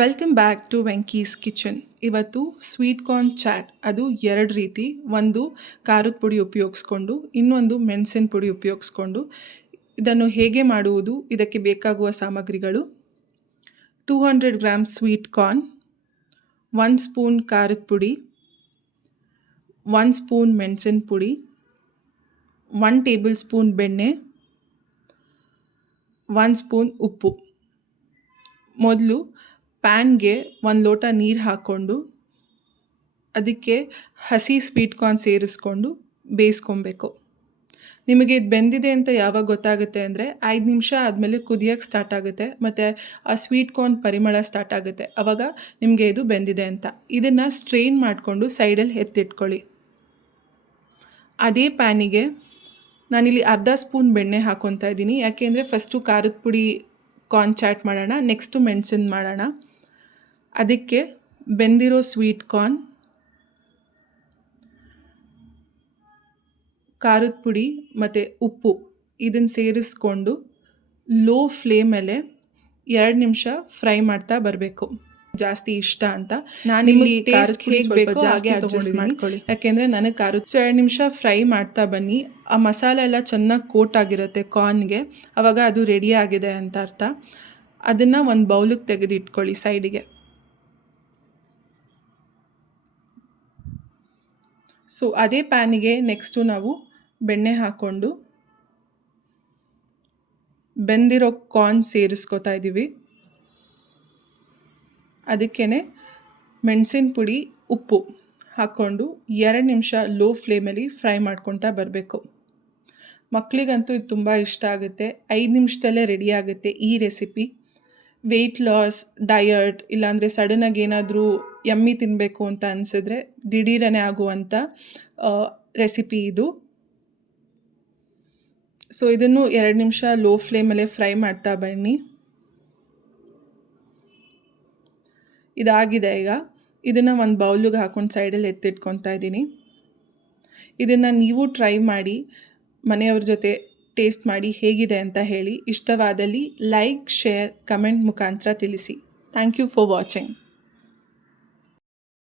Welcome back to Venky's kitchen. ಇವತ್ತು sweet corn chaat, ಅದು ಎರಡು ರೀತಿ. ಒಂದು ಖಾರದ ಪುಡಿ ಉಪಯೋಗಿಸ್ಕೊಂಡು, ಇನ್ನೊಂದು ಮೆಣಸಿನ ಪುಡಿ ಉಪಯೋಗಿಸ್ಕೊಂಡು ಇದನ್ನು ಹೇಗೆ ಮಾಡುವುದು, ಇದಕ್ಕೆ ಬೇಕಾಗುವ ಸಾಮಗ್ರಿಗಳು: 200 ಗ್ರಾಮ್ ಸ್ವೀಟ್ ಕಾರ್ನ್, 1 ಸ್ಪೂನ್ ಖಾರದ ಪುಡಿ, 1 ಸ್ಪೂನ್ ಮೆಣಸಿನ ಪುಡಿ, 1 ಟೇಬಲ್ ಸ್ಪೂನ್ ಬೆಣ್ಣೆ, 1 ಸ್ಪೂನ್ ಉಪ್ಪು. ಮೊದಲು ಪ್ಯಾನ್ಗೆ 1 ಲೋಟ ನೀರು ಹಾಕ್ಕೊಂಡು ಅದಕ್ಕೆ ಹಸಿ ಸ್ವೀಟ್ ಕಾರ್ನ್ ಸೇರಿಸ್ಕೊಂಡು ಬೇಯಿಸ್ಕೊಬೇಕು. ನಿಮಗೆ ಇದು ಬೆಂದಿದೆ ಅಂತ ಯಾವಾಗ ಗೊತ್ತಾಗುತ್ತೆ ಅಂದರೆ 5 ನಿಮಿಷ ಆದಮೇಲೆ ಕುದಿಯೋಕ್ಕೆ ಸ್ಟಾರ್ಟ್ ಆಗುತ್ತೆ ಮತ್ತು ಆ ಸ್ವೀಟ್ ಕಾರ್ನ್ ಪರಿಮಳ ಸ್ಟಾರ್ಟ್ ಆಗುತ್ತೆ. ಆವಾಗ ನಿಮಗೆ ಇದು ಬೆಂದಿದೆ ಅಂತ. ಇದನ್ನು ಸ್ಟ್ರೈನ್ ಮಾಡಿಕೊಂಡು ಸೈಡಲ್ಲಿ ಎತ್ತಿಟ್ಕೊಳ್ಳಿ. ಅದೇ ಪ್ಯಾನಿಗೆ ನಾನಿಲ್ಲಿ ಅರ್ಧ ಸ್ಪೂನ್ ಬೆಣ್ಣೆ ಹಾಕ್ಕೊತಾ ಇದ್ದೀನಿ. ಯಾಕೆಂದರೆ ಫಸ್ಟು ಖಾರದ ಪುಡಿ ಕಾರ್ನ್ ಚಾಟ್ ಮಾಡೋಣ, ನೆಕ್ಸ್ಟು ಮೆಣಸಿನ ಮಾಡೋಣ. ಅದಕ್ಕೆ ಬೆಂದಿರೋ ಸ್ವೀಟ್ ಕಾರ್ನ್, ಖಾರದ ಪುಡಿ ಮತ್ತು ಉಪ್ಪು ಇದನ್ನು ಸೇರಿಸ್ಕೊಂಡು ಲೋ ಫ್ಲೇಮಲ್ಲೇ 2 ನಿಮಿಷ ಫ್ರೈ ಮಾಡ್ತಾ ಬರಬೇಕು. ಜಾಸ್ತಿ ಇಷ್ಟ ಅಂತ ನಾನಿಲ್ಲಿ ಟೇಸ್ಟ್ ಹೇಗೆ ಬೇಕೋ ಹಾಗೆ ಅಡ್ಜಸ್ಟ್ ಮಾಡ್ಕೊಳ್ಳಿ. ಯಾಕೆಂದರೆ ನನಗೆ ಖಾರದ 2 ನಿಮಿಷ ಫ್ರೈ ಮಾಡ್ತಾ ಬನ್ನಿ. ಆ ಮಸಾಲೆ ಎಲ್ಲ ಚೆನ್ನಾಗಿ ಕೋಟ್ ಆಗಿರುತ್ತೆ ಕಾರ್ನ್ಗೆ, ಆವಾಗ ಅದು ರೆಡಿ ಆಗಿದೆ ಅಂತ ಅರ್ಥ. ಅದನ್ನು ಒಂದು ಬೌಲಿಗೆ ತೆಗೆದಿಟ್ಕೊಳ್ಳಿ ಸೈಡಿಗೆ. ಸೊ ಅದೇ ಪ್ಯಾನಿಗೆ ನೆಕ್ಸ್ಟು ನಾವು ಬೆಣ್ಣೆ ಹಾಕ್ಕೊಂಡು ಬೆಂದಿರೋ ಕಾರ್ನ್ ಸೇರಿಸ್ಕೊತಾ ಇದ್ದೀವಿ. ಅದಕ್ಕೇ ಮೆಣಸಿನ ಪುಡಿ, ಉಪ್ಪು ಹಾಕ್ಕೊಂಡು 2 ನಿಮಿಷ ಲೋ ಫ್ಲೇಮಲ್ಲಿ ಫ್ರೈ ಮಾಡ್ಕೊತಾ ಬರಬೇಕು. ಮಕ್ಕಳಿಗಂತೂ ಇದು ತುಂಬ ಇಷ್ಟ ಆಗುತ್ತೆ. 5 ನಿಮಿಷದಲ್ಲೇ ರೆಡಿ ಆಗುತ್ತೆ ಈ ರೆಸಿಪಿ. ವೆಯ್ಟ್ ಲಾಸ್, ಡಯಟ್, ಇಲ್ಲಾಂದರೆ ಸಡನ್ನಾಗಿ ಏನಾದರೂ ಯಮ್ಮಿ ತಿನ್ನಬೇಕು ಅಂತ ಅನಿಸಿದ್ರೆ ದಿಢೀರನೇ ಆಗುವಂಥ ರೆಸಿಪಿ ಇದು. ಸೊ ಇದನ್ನು 2 ನಿಮಿಷ ಲೋ ಫ್ಲೇಮಲ್ಲೇ ಫ್ರೈ ಮಾಡ್ತಾ ಬನ್ನಿ. ಇದಾಗಿದೆ. ಈಗ ಇದನ್ನು ಒಂದು ಬೌಲಿಗೆ ಹಾಕ್ಕೊಂಡು ಸೈಡಲ್ಲಿ ಎತ್ತಿಟ್ಕೊತಾ ಇದ್ದೀನಿ. ಇದನ್ನು ನೀವು ಟ್ರೈ ಮಾಡಿ, ಮನೆಯವ್ರ ಜೊತೆ ಟೇಸ್ಟ್ ಮಾಡಿ ಹೇಗಿದೆ ಅಂತ ಹೇಳಿ. ಇಷ್ಟವಾದಲ್ಲಿ ಲೈಕ್, ಶೇರ್, ಕಮೆಂಟ್ ಮುಖಾಂತರ ತಿಳಿಸಿ. Thank you for watching.